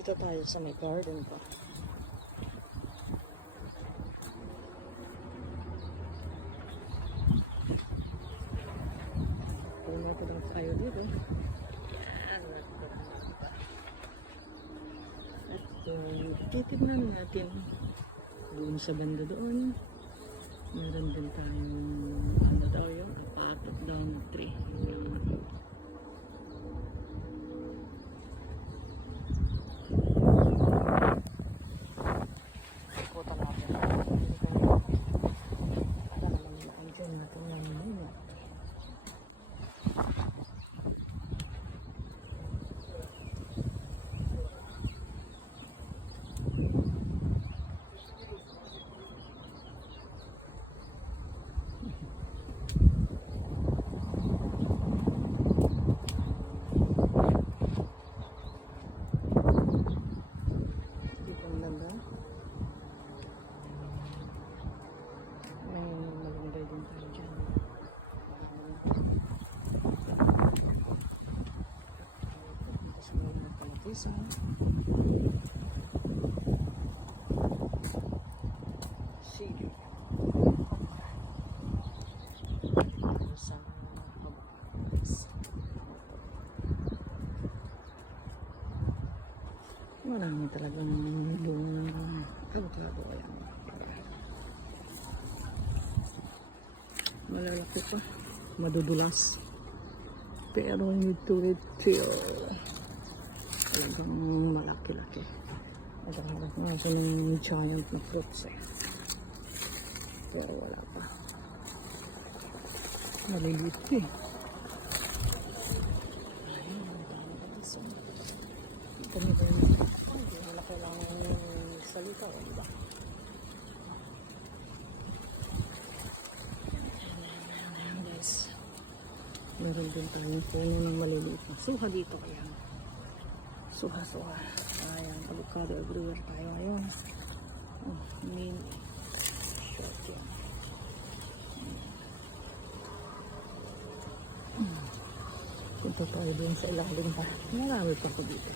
Dito tayo sa may garden pa. Puno pa lang tayo dito. At titignan natin doon sa banda doon. Meron din tayong ano daw yung apatot down tree. Ikutan natin. Para naman naman dyan natin yung muna. Sige. Sa marami talagang lumang avocado. Ayan. Malalaki pa. Madudulas. Pero ito talagang malaki-laki. Nagkaharap nga siya ng giant na fruits eh. Pero wala pa. Maliliit eh. Kami ba yun? Hindi wala kailangan yung salita o diba? Guys, meron din tayong puno ng maliliit na suha dito kaya. Suha. Ayan, avocado everywhere tayo ngayon. Mini. Short yan. Punta tayo din sa ilalim pa. Marami pa ko dito.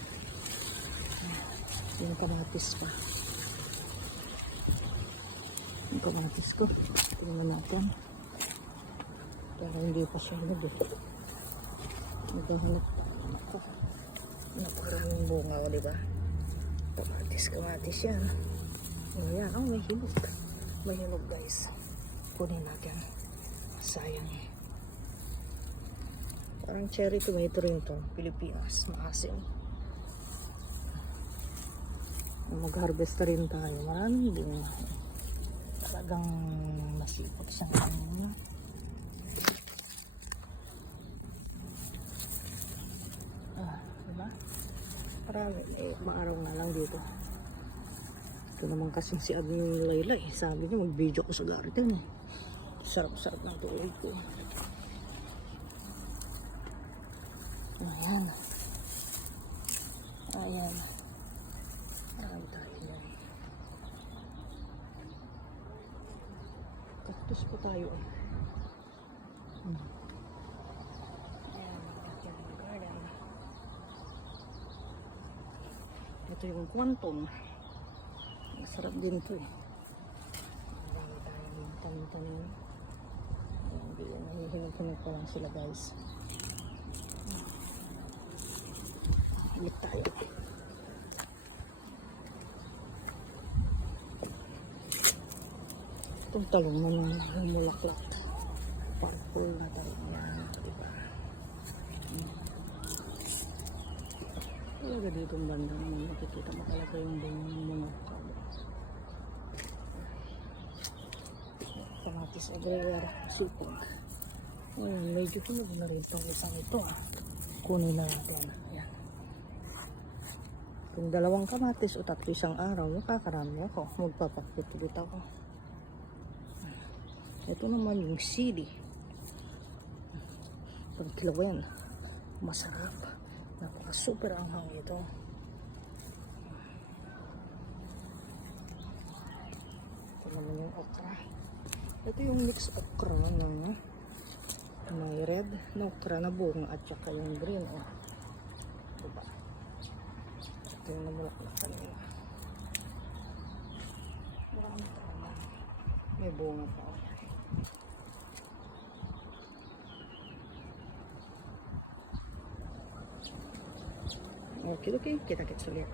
Yung kamatis pa. Yung kamatis ko. Tingnan natin. Pero hindi pa siya nag naghahanap pa. Napakaraming bunga o diba? Kamatis yan. Ayan, may hinog. May hinog guys. Kunin natin. Sayang eh. Parang cherry tomato rin to. Pilipinas. Maasim. Mag-harvest rin tayo. Maraming bunga. Talagang masipot sa kanya. Diba? Marami. Maaraw na lang dito. Ito naman kasing si Admin Layla eh. Sabi niya mag-video ko sa garden eh. Sarap-sarap ng tuloy ko. Ayan. Marami tayo yan. Cactus po tayo eh. Ito yung quantum. Masarap din ito eh. Marami tayong tanim-tanim. Hindi yan. Nahihinog-hinog pa lang sila guys. Ulit tayo. Itong talong naman humulaklak. Purple na talong yan. Diba? Talaga dito ang banda naman nakikita mo talaga yung mga kamatis everywhere. Super. Ayan, medyo hinog na rin itong isang ito. Kunin na natin. Ayan. Kung dalawang kamatis o tatlo isang araw, makakarami ako. Magpapakit ulit ako. Ito naman yung sili. Pag kilawin, masarap. Napaka-super anghang ito. Ito naman yung okra. Ito yung mix okra na may red na okra na bunga at saka yung green. Oh. Diba? Ito yung namulaklak kanina. Marami pa naman. May bunga pa. Okay, kita-kits ulit.